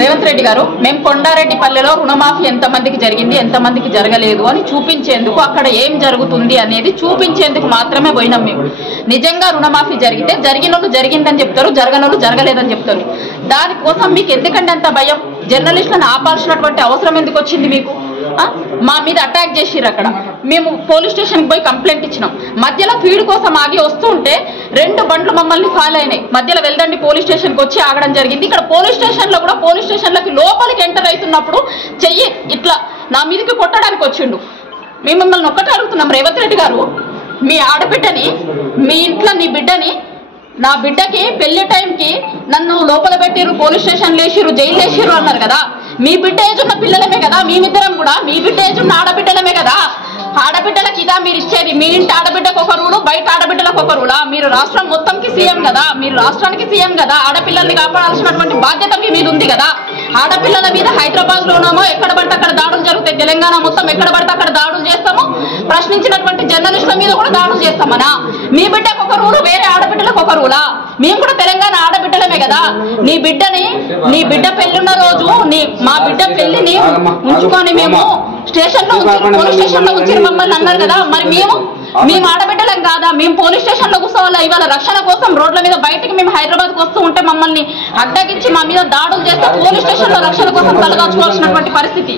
రేవంత్ రెడ్డి గారు మేము కొండారెడ్డిపల్లెలో రుణమాఫీ ఎంతమందికి జరిగింది ఎంతమందికి జరగలేదు అని చూపించేందుకు అక్కడ ఏం జరుగుతుంది అనేది చూపించేందుకు మాత్రమే పోయినాం మేము. నిజంగా రుణమాఫీ జరిగితే జరిగినోళ్ళు జరిగిందని చెప్తారు, జరగనోళ్ళు జరగలేదని చెప్తారు. దానికోసం మీకు ఎందుకంటే అంత భయం? జర్నలిస్టులను ఆపాల్సినటువంటి అవసరం ఎందుకు వచ్చింది మీకు? మా మీద అటాక్ చేసిర్రు. అక్కడ మేము పోలీస్ స్టేషన్కి పోయి కంప్లైంట్ ఇచ్చినాం. మధ్యలో ఫీడ్ కోసం ఆగి వస్తూ ఉంటే 2 బండ్లు మమ్మల్ని ఫాలో అయినాయి. మధ్యలో వెళ్దండి పోలీస్ స్టేషన్కి వచ్చి ఆగడం జరిగింది. ఇక్కడ పోలీస్ స్టేషన్లో కూడా పోలీస్ స్టేషన్లకి లోపలికి ఎంటర్ అవుతున్నప్పుడు చెయ్యి ఇట్లా నా మీదకి కొట్టడానికి వచ్చిండు. మేము మిమ్మల్ని ఒక్కటే అడుగుతున్నాం, రేవంత్ రెడ్డి గారు, మీ ఆడబిడ్డని, మీ ఇంట్లో నీ బిడ్డని, నా బిడ్డకి పెళ్లి టైంకి నన్ను లోపల పెట్టిర్రు, పోలీస్ స్టేషన్ లేచిర్రు, జైలు లేచిర్రు అన్నారు కదా. మీ బిడ్డ ఏజ్ ఉన్న పిల్లలమే కదా, మేమిద్దరం కూడా మీ బిడ్డ ఏజ్ ఉన్న ఆడబిడ్డలమే కదా. ఆడబిడ్డలకి ఇదా మీరు ఇచ్చేది? మీ ఇంటి ఆడబిడ్డకు ఒక రూలు, బయట ఆడబిడ్డలకు ఒక రూలా? మీరు రాష్ట్రం మొత్తంకి సీఎం కదా, మీరు రాష్ట్రానికి సీఎం కదా. ఆడపిల్లల్ని కాపాడాల్సినటువంటి బాధ్యత మీ మీద ఉంది కదా. ఆడపిల్లల మీద హైదరాబాద్ లోనేమో ఎక్కడ పడితే అక్కడ దాడులు జరుగుతాయి, తెలంగాణ మొత్తం ఎక్కడ పడితే అక్కడ దాడులు చేస్తాము, ప్రశ్నించినటువంటి జర్నలిస్టుల మీద కూడా దాడులు చేస్తామనా? మీ బిడ్డకు ఒక రూలు, వేరే ఆడబిడ్డలకు ఒక రూలా? మేము కూడా తెలంగాణ ఆడబిడ్డలమే కదా. నీ బిడ్డ పెళ్ళిన్న రోజు మా బిడ్డ పెళ్లిని ఉంచుకొని మేము స్టేషన్లో పోలీస్ స్టేషన్లో ఉంచి మమ్మల్ని అన్నారు కదా. మరి మేము ఆడబిడ్డలం కాదా? మేము పోలీస్ స్టేషన్లో కూర్చోవాలా? ఇవాళ రక్షణ కోసం రోడ్ల మీద బయటికి మేము హైదరాబాద్కి వస్తూ ఉంటే మమ్మల్ని అడ్డగించి మా మీద దాడులు చేస్తే పోలీస్ స్టేషన్లో రక్షణ కోసం తలదాచుకోవాల్సినటువంటి పరిస్థితి.